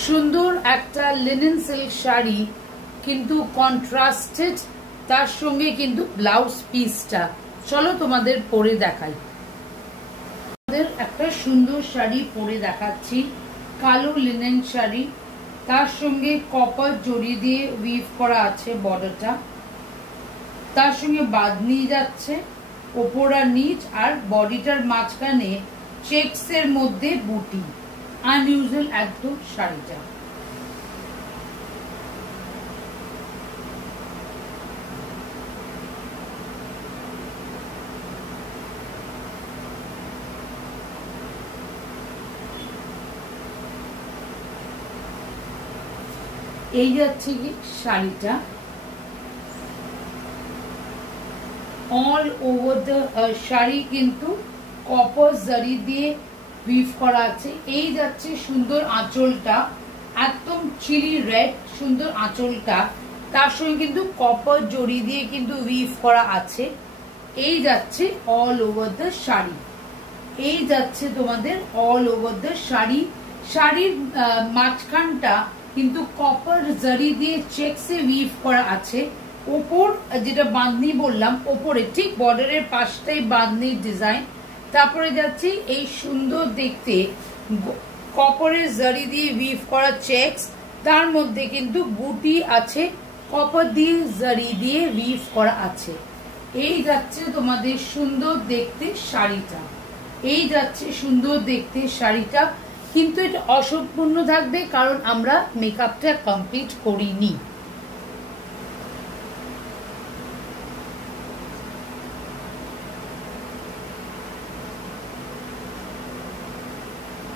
সুন্দর একটা linen silk sari, কিন্তু কন্ট্রাস্টেড, তার সঙ্গে কিন্তু ব্লাউজ পিসটা। চলো তোমাদের পরে দেখাই। একটা সুন্দর শাড়ি পরে দেখাচ্ছি, কালো লিনেন শাড়ি, তার সঙ্গে কপার জড়ি দিয়ে উইভ করা আছে বর্ডারটা, তার সঙ্গে বাঁধনি যাচ্ছে ওপর আর নিচ, আর বডিটার মাঝখানে চেকস এর মধ্যে বুটি। আনইউজুয়াল একদম শাড়িটা। এই যাচ্ছে কি শাড়িটা, অল ওভার দ্য শাড়ি কিন্তু কপার জারি দিয়ে উইভ করা আছে। এই যাচ্ছে সুন্দর আঁচলটা, একদম চিলি রেড সুন্দর আঁচলটা, তার সঙ্গে কিন্তু কপার জড়ি দিয়ে কিন্তু উইভ করা আছে। এই যাচ্ছে অল ওভার দ্য শাড়ি, এই যাচ্ছে তোমাদের অল ওভার দ্য শাড়ি। শাড়ির মাঝখানটা কিন্তু কপার জারি দিয়ে চেকসে উইভ করা আছে। ওপর যেটা বাঁধনি বললাম, ওপরে ঠিক বর্ডারের পাশটাই বাঁধনির ডিজাইন। তারপরে যাচ্ছি এই সুন্দর দেখতে কপারের জারি দিয়ে উইভ করা চেকস, তার মধ্যে কিন্তু বুটি আছে, কপার দিয়ে জারি দিয়ে উইভ করা আছে। এই যাচ্ছে তোমাদের সুন্দর দেখতে শাড়িটা, এই যাচ্ছে সুন্দর দেখতে শাড়িটা। কিন্তু এটা অসম্পূর্ণ থাকবে কারণ আমরা মেকআপটা কমপ্লিট করিনি।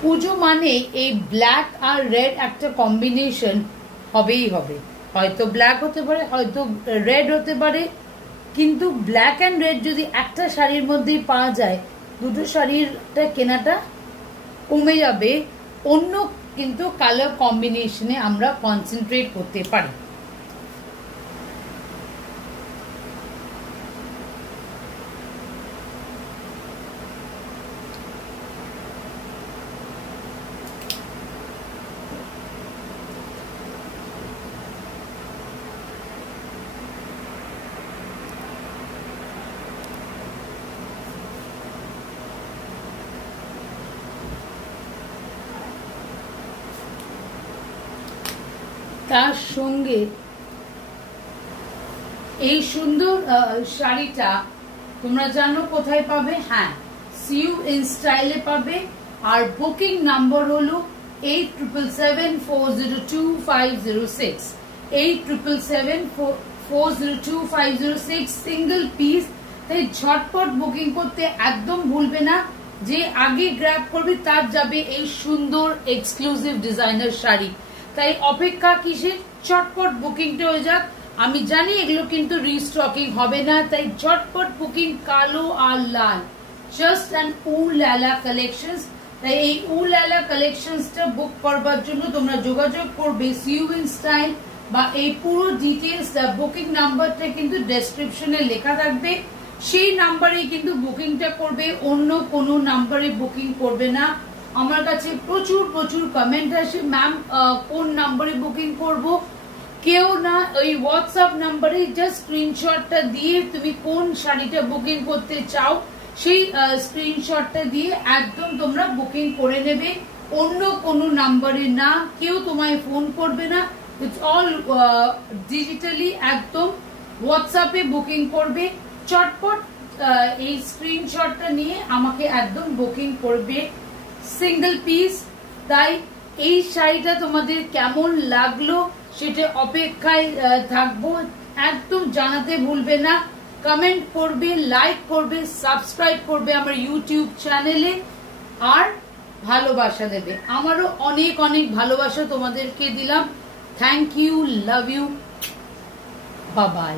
পুজো মানে এই ব্ল্যাক আর রেড একটা কম্বিনেশন হবেই হবে। হয়তো ব্ল্যাক হতে পারে, হয়তো রেড হতে পারে, কিন্তু ব্ল্যাক অ্যান্ড রেড যদি একটা শাড়ির মধ্যেই পাওয়া যায়, দুটো শাড়িরটা কেনাটা কমে যাবে। অন্য কিন্তু কালার কম্বিনেশনে আমরা কনসেন্ট্রেট করতে পারি। তার সঙ্গে এই সুন্দর শাড়িটা তোমরা জানো কোথায় পাবে? হ্যাঁ, সিইউ ইন স্টাইলে পাবে। আর বুকিং নাম্বার হলো 8777402506, 8777402506, সিঙ্গেল পিস। তাই ঝটপট বুকিং করতে একদম ভুলবে না। যে আগে গ্র্যাব করবে তার যাবে এই সুন্দর এক্সক্লুসিভ ডিজাইনার শাড়ি। তাই অপেক্ষা কিসের, চটপট বুকিংটা হয়ে যাক। আমি জানি এগুলো কিন্তু রিস্টকিং হবে না, তাই ঝটপট বুকিং। কালো আর লাল, জাস্ট অ্যান্ড উলালা কালেকশনস। তাই এই উলালা কালেকশনসটা বুক করবার জন্য তোমরা যোগাযোগ করবে সিইউ ইন স্টাইল, বা এই পুরো ডিটেলস বুকিং নাম্বারটা কিন্তু ডেসক্রিপশনে লেখা থাকবে। সেই নাম্বারে কিন্তু বুকিংটা করবে, অন্য কোনো নাম্বারে বুকিং করবে না। আমার কাছে প্রচুর প্রচুর কমেন্ট আসে, ম্যাম কোন নাম্বারে বুকিং করব। কেউ না, ওই হোয়াটসঅ্যাপ নাম্বারে জাস্ট স্ক্রিনশটটা দিয়ে তুমি কোন শাড়িটা বুকিং করতে চাও সেই স্ক্রিনশটটা দিয়ে একদম তোমরা বুকিং করে নেবে। অন্য কোনো নাম্বারে না, কেউ তোমায় ফোন করবে না। ইটস অল ডিজিটালি, একদম হোয়াটসঅ্যাপে বুকিং করবে। চটপট এই স্ক্রিনশটটা নিয়ে আমাকে একদম বুকিং করবে, সিঙ্গেল পিস। তাই এই শাড়িটা তোমাদের কেমন লাগলো সেটা অপেক্ষায় থাকবো। একদম জানাতে ভুলবে না, কমেন্ট করবে, লাইক করবে, সাবস্ক্রাইব করবে আমার ইউটিউব চ্যানেলে, আর ভালোবাসা দেবে। আমারও অনেক অনেক ভালোবাসা তোমাদেরকে দিলাম। Thank you, love you, bye by.